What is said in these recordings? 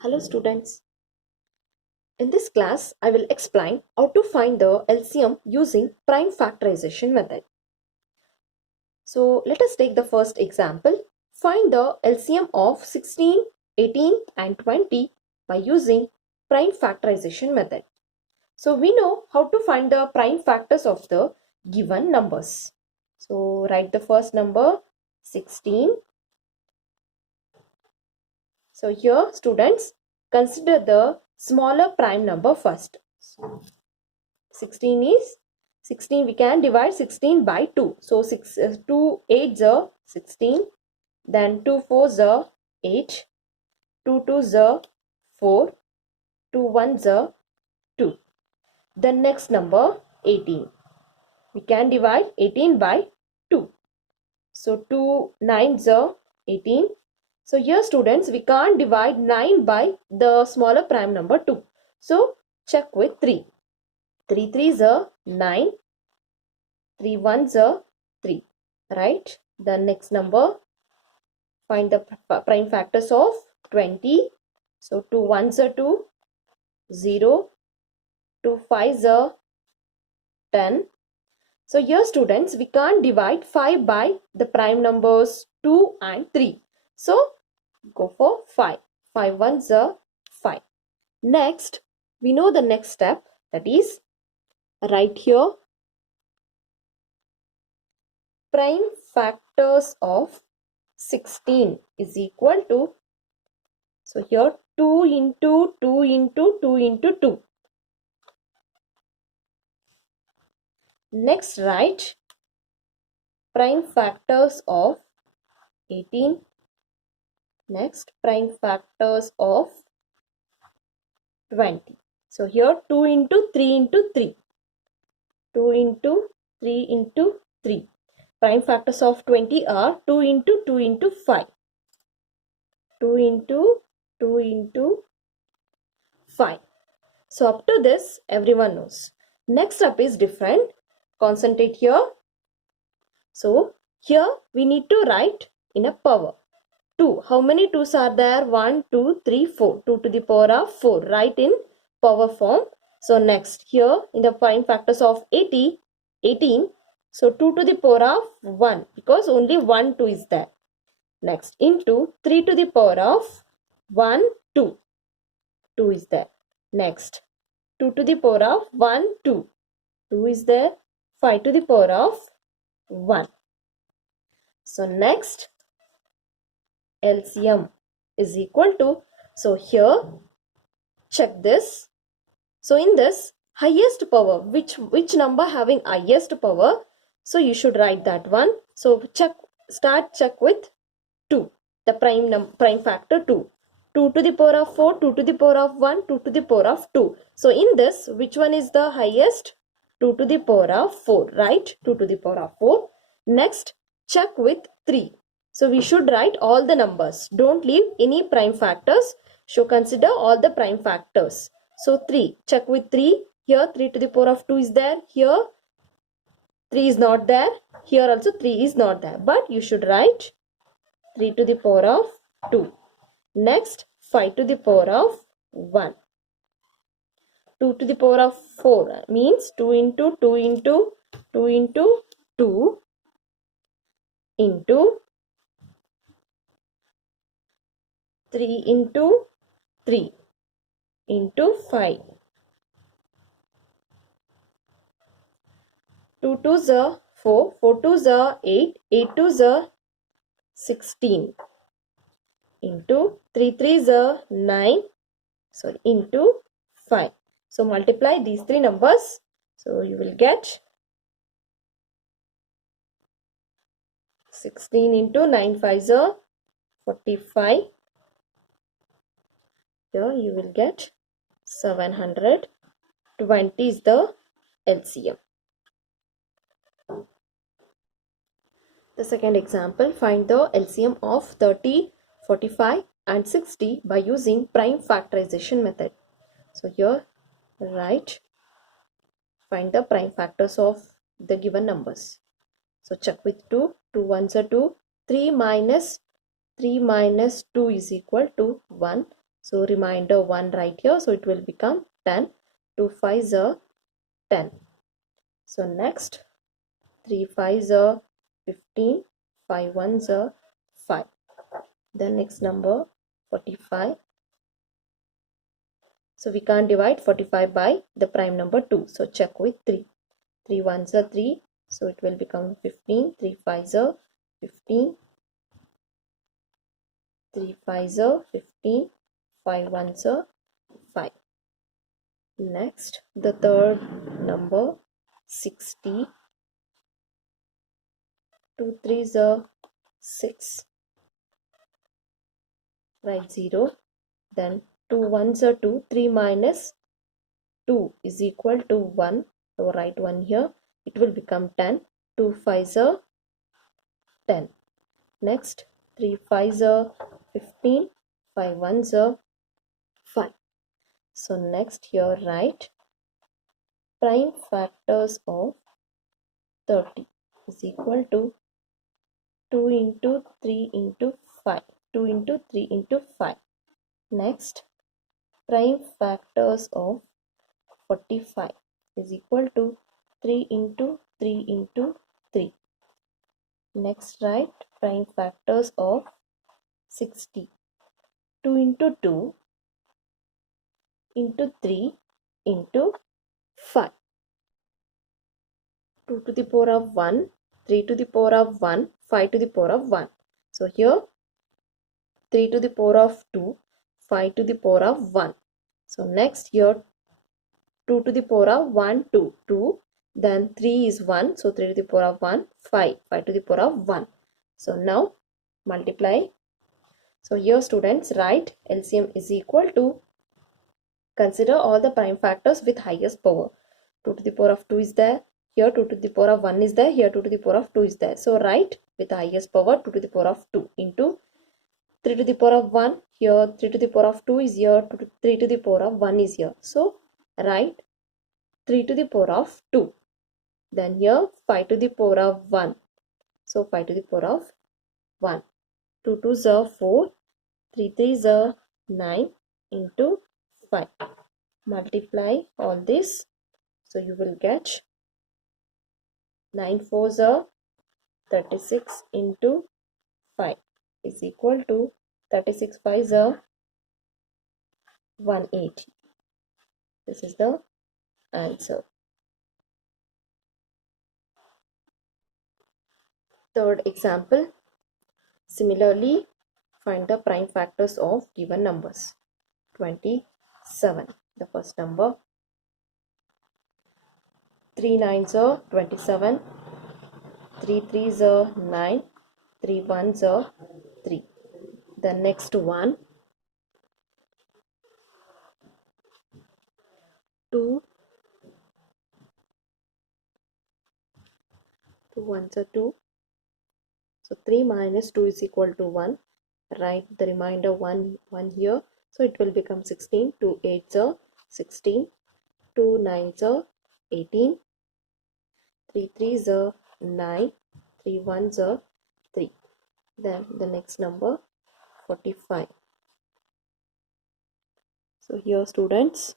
Hello students. In this class, I will explain how to find the LCM using prime factorization method. So let us take the first example. Find the LCM of 16, 18 and 20 by using prime factorization method. So we know how to find the prime factors of the given numbers. So write the first number 16. So here students, consider the smaller prime number first. 16 is 16, we can divide 16 by 2. So 2 8s are 16, then 2 4s are 8, 2 2s are 4, 2 1s are 2. The next number 18. We can divide 18 by 2. So 2 9s are 18. So here students, we can't divide 9 by the smaller prime number 2. So check with 3. 3 3s are 9. 3 1s are 3. Right? The next number, find the prime factors of 20. So 2 1s are 2, 0, 2 5s are 10. So here students, we can't divide 5 by the prime numbers 2 and 3. So go for 5. 5 1s are 5. Next, we know the next step, that is right here prime factors of 16 is equal to, so here 2 into 2 into 2 into 2. Next write prime factors of 18. Next prime factors of 20. So here 2 into 3 into 3. 2 into 3 into 3. Prime factors of 20 are 2 into 2 into 5. 2 into 2 into 5. So up to this everyone knows. Next up is different. Concentrate here. So here we need to write in a power. 2. How many 2's are there? 1, 2, 3, 4. 2 to the power of 4. Write in power form. So next here in the prime factors of 18. So 2 to the power of 1 because only 1 2 is there. Next into 3 to the power of 1 2. 2 is there. Next 2 to the power of 1 2. 2 is there. 5 to the power of 1. So next LCM is equal to, so here check this. So in this highest power, which number having highest power, so you should write that one. So check with 2, the prime factor 2. 2 to the power of 4, 2 to the power of 1, 2 to the power of 2. So in this, which one is the highest? 2 to the power of 4, right? 2 to the power of 4. Next, check with 3. So we should write all the numbers. Don't leave any prime factors. So consider all the prime factors. So 3, check with 3. Here 3 to the power of 2 is there. Here 3 is not there. Here also 3 is not there. But you should write 3 to the power of 2. Next 5 to the power of 1. 2 to the power of 4 means 2 into 2 into 2 into 2 into 3 into 3 into 5. 2 2s are 4, 4 2s are 8, 8 2s are 16 into 3 3s are 9, sorry, into 5. So multiply these three numbers. So you will get 16 into 9 5s are 45. Here you will get 720 is the LCM. The second example, find the LCM of 30, 45 and 60 by using prime factorization method. So here write, find the prime factors of the given numbers. So check with 2, 2 1s are 2, 3 minus 2 is equal to 1. So remainder 1 right here. So it will become 10. 2 5s are 10. So next 3 5s are 15. 5 1s are 5. Then next number 45. So we can't divide 45 by the prime number 2. So check with 3. 3 1s are 3. So it will become 15. 3 5s are 15. 3 5s are 15. 5 1s are 5. Next, the third number 60. 2 3s are 6. Write 0. Then 2 1s are 2. 3 minus 2 is equal to 1. So write 1 here. It will become 10. 2 5s are 10. Next, 3 5s are 15. 5 1s are 5. So next here write prime factors of 30 is equal to 2 into 3 into 5. 2 into 3 into 5. Next, prime factors of 45 is equal to 3 into 3 into 3. Next, write prime factors of 60. 2 into 2 into 3 into 5. 2 to the power of 1, 3 to the power of 1, 5 to the power of 1. So here 3 to the power of 2, 5 to the power of 1. So next here 2 to the power of 1, 2, 2. Then 3 is 1. So 3 to the power of 1, 5, 5 to the power of 1. So now multiply. So here students write LCM is equal to, consider all the prime factors with highest power. 2 to the power of 2 is there. Here 2 to the power of 1 is there. Here 2 to the power of 2 is there. So write with the highest power 2 to the power of 2 into 3 to the power of 1. Here 3 to the power of 2 is here. 3 to the power of 1 is here. So write 3 to the power of 2. Then here 5 to the power of 1. So 5 to the power of 1. 2 2s are 4. 3 3s are 9 into 5. Multiply all this. So you will get 9 4s are 36 into 5 is equal to 36 5s are 180. This is the answer. Third example. Similarly, find the prime factors of given numbers. 27. The first number. 3 9s are 27. 3 3s are 9. 3 1s are 3. The next one. 2. 2 1s are 2. So 3 minus 2 is equal to 1. Write the remainder 1 here. So it will become 16. 2 8s are 16. 2 9s are 18. 3 3s are 9. 3 1s are 3. Then the next number 45. So here students,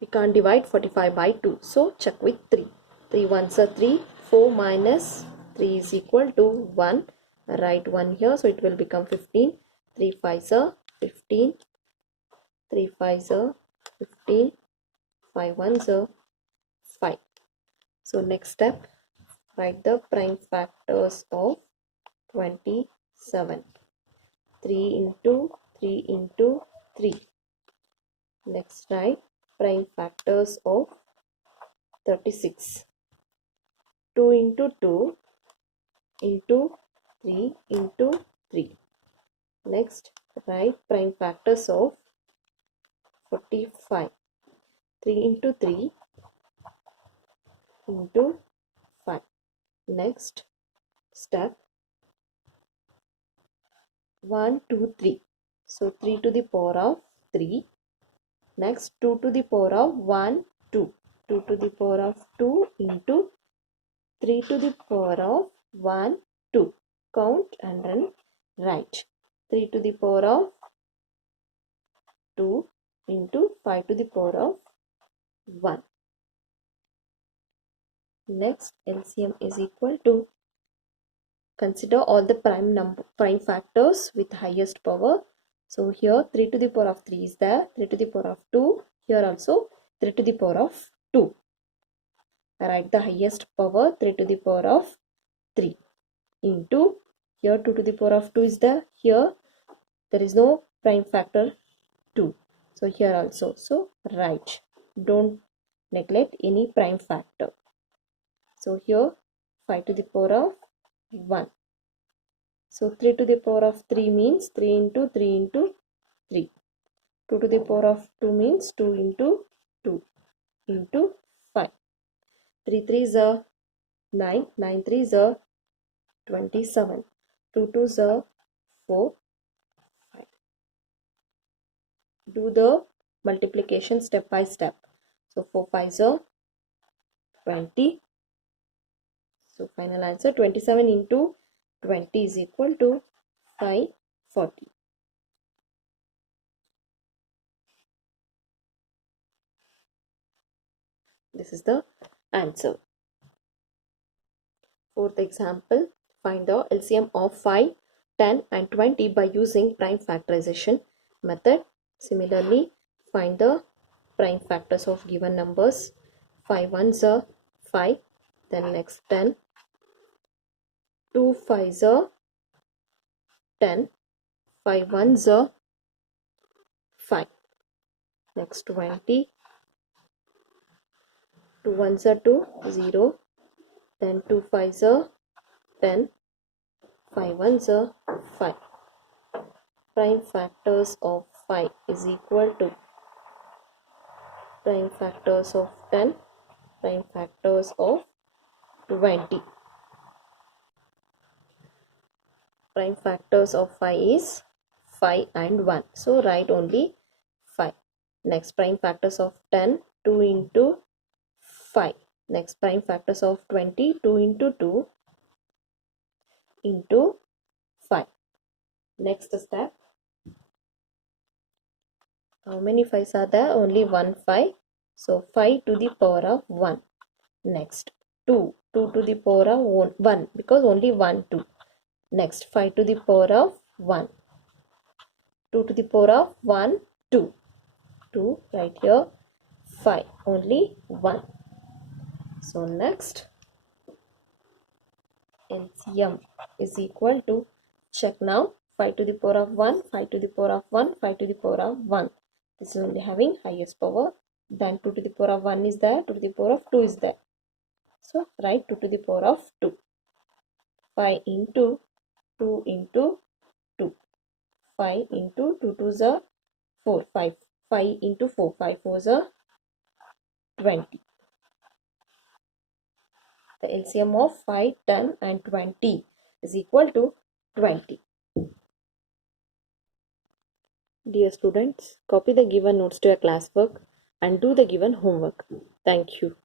we can't divide 45 by 2. So check with 3. 3 1s are 3. 4 minus 3 is equal to 1. Write 1 here. So it will become 15. 3 5s are 15. 3 5s are 15. 5 1s are 5. So next step, write the prime factors of 27. 3 into 3 into 3. Next write prime factors of 36. 2 into 2 into 3 into 3. Next write prime factors of 45. 3 into 3 into 5. Next step 1 2 3. So 3 to the power of 3. Next 2 to the power of 1 2. 2 to the power of 2 into 3 to the power of 1 2. Count and then Right. 3 to the power of 2 into 5 to the power of 1. Next, LCM is equal to, consider all the prime factors with highest power. So here 3 to the power of 3 is there, 3 to the power of 2, here also 3 to the power of 2. I write the highest power 3 to the power of 3 into, here 2 to the power of 2 is there, here there is no prime factor 2. So here also, so write, don't neglect any prime factor. So here 5 to the power of 1. So 3 to the power of 3 means 3 into 3 into 3. 2 to the power of 2 means 2 into 2 into 5. 3 3s are 9, 9 3s are 27, 2 2s are 4, 5. Do the multiplication step by step. So 4 5s are 20. So final answer 27 into 20 is equal to 540. This is the answer. Fourth example, find the LCM of 5, 10 and 20 by using prime factorization method. Similarly, find the prime factors of given numbers. 5 ones are 5, then next 10, 2 5s are 10, 5 ones are 5, next 20, 2 ones are 2, 0, then 2 5s are 10, 5 ones are 5. Prime factors of 5 is equal to prime factors of 10, prime factors of 20. Prime factors of 5 is 5 and 1. So write only 5. Next prime factors of 10, 2 into 5. Next prime factors of 20, 2 into 2 into 5. Next step. How many 5s are there? Only 1 5. So 5 to the power of 1. Next 2 to the power of 1 because only 1 2. Next 5 to the power of 1. 2 to the power of 1 2. 2 right here. 5 only 1. So next LCM is equal to, check now, 5 to the power of 1, 5 to the power of 1, 5 to the power of 1. This is only having highest power. Then 2 to the power of 1 is there, 2 to the power of 2 is there. So write 2 to the power of 2. 5 into 2 into 2. 5 into 2 2s are 4. 5. 5 into 4. 5 4s are 20. The LCM of 5, 10 and 20 is equal to 20. Dear students, copy the given notes to your classwork and do the given homework. Thank you.